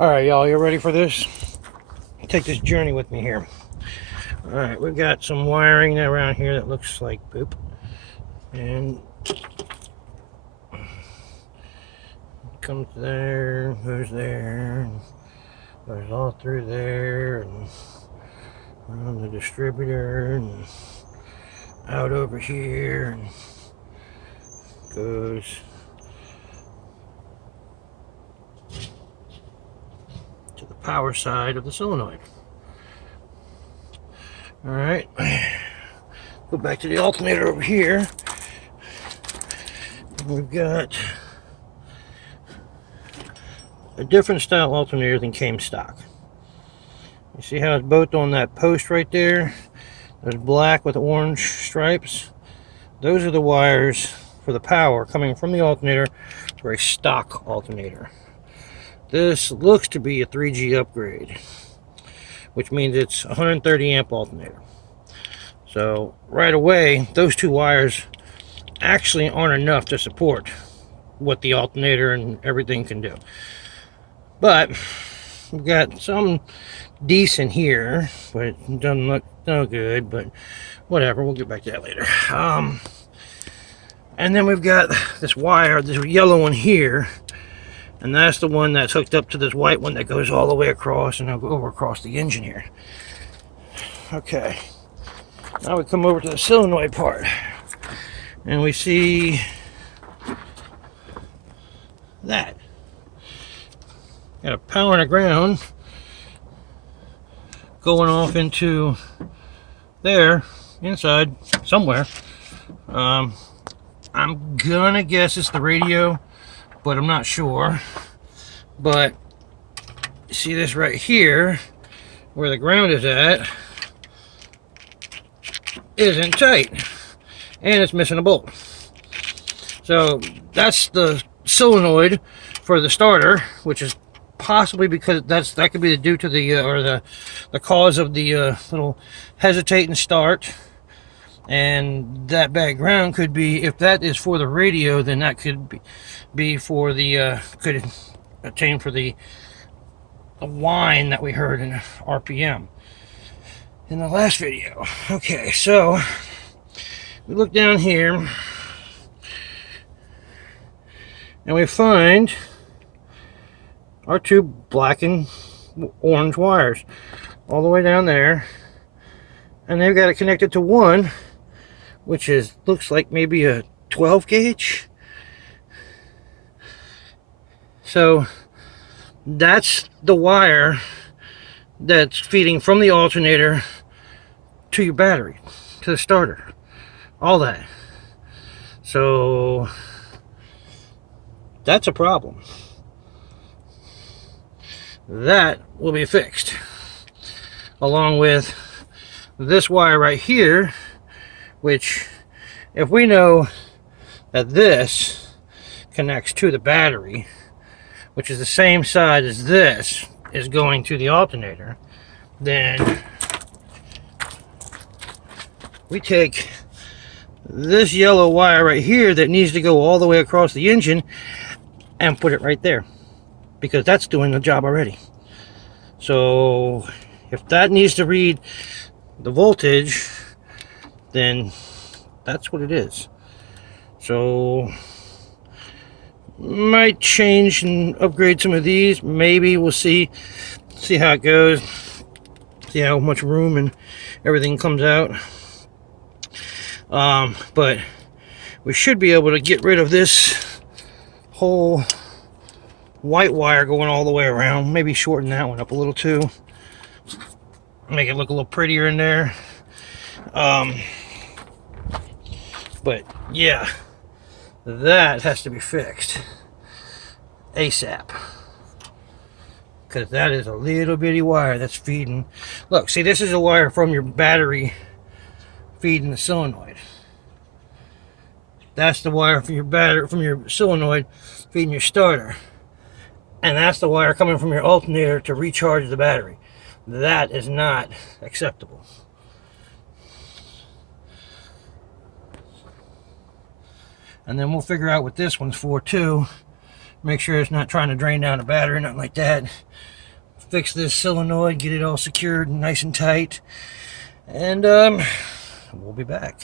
Alright, y'all, you ready for this? Take this journey with me here. Alright, we've got some wiring around here that looks like poop. And comes there, goes there, goes all through there, and around the distributor, and out over here, and goes to the power side of the solenoid. Alright, go back to the alternator over here. We've got a different style alternator than came stock. You see how it's both on that post right there? There's black with orange stripes. Those are the wires for the power coming from the alternator for a stock alternator. This looks to be a 3G upgrade, which means it's 130 amp alternator. So right away, those two wires actually aren't enough to support what the alternator and everything can do. But we've got some decent here, but it doesn't look no good, but whatever, we'll get back to that later. And then we've got this wire, this yellow one here, and that's the one that's hooked up to this white one that goes all the way across, and I'll go over across the engine here. Okay, now we come over to the solenoid part, and we see that. Got a power and a ground going off into there, inside, somewhere. I'm gonna guess it's the radio, but I'm not sure. But see this right here, where the ground is at, isn't tight, and it's missing a bolt. So that's the solenoid for the starter, which is possibly because that could be due to the cause of the little hesitate and start. And that bad ground could be, if that is for the radio, then that could be for the could attain for the whine that we heard in RPM in the last video. Okay, so we look down here and we find our two black and orange wires all the way down there, and they've got it connected to one which looks like maybe a 12 gauge. So that's the wire that's feeding from the alternator to your battery, to the starter, all that. So that's a problem. That will be fixed, along with this wire right here, which, if we know that this connects to the battery, which is the same side as this is going to the alternator, then we take this yellow wire right here that needs to go all the way across the engine and put it right there, because that's doing the job already. So if that needs to read the voltage, then that's what it is. So might change and upgrade some of these. Maybe we'll see how it goes, see how much room and everything comes out. But we should be able to get rid of this whole white wire going all the way around. Maybe shorten that one up a little too, make it look a little prettier in there. But yeah, that has to be fixed ASAP, because that is a little bitty wire that's feeding. Look, see, this is a wire from your battery feeding the solenoid. That's the wire from your battery, from your solenoid feeding your starter, and that's the wire coming from your alternator to recharge the battery. That is not acceptable. And then we'll figure out what this one's for too, Make sure it's not trying to drain down the battery, nothing like that. Fix this solenoid, get it all secured nice and tight, and we'll be back.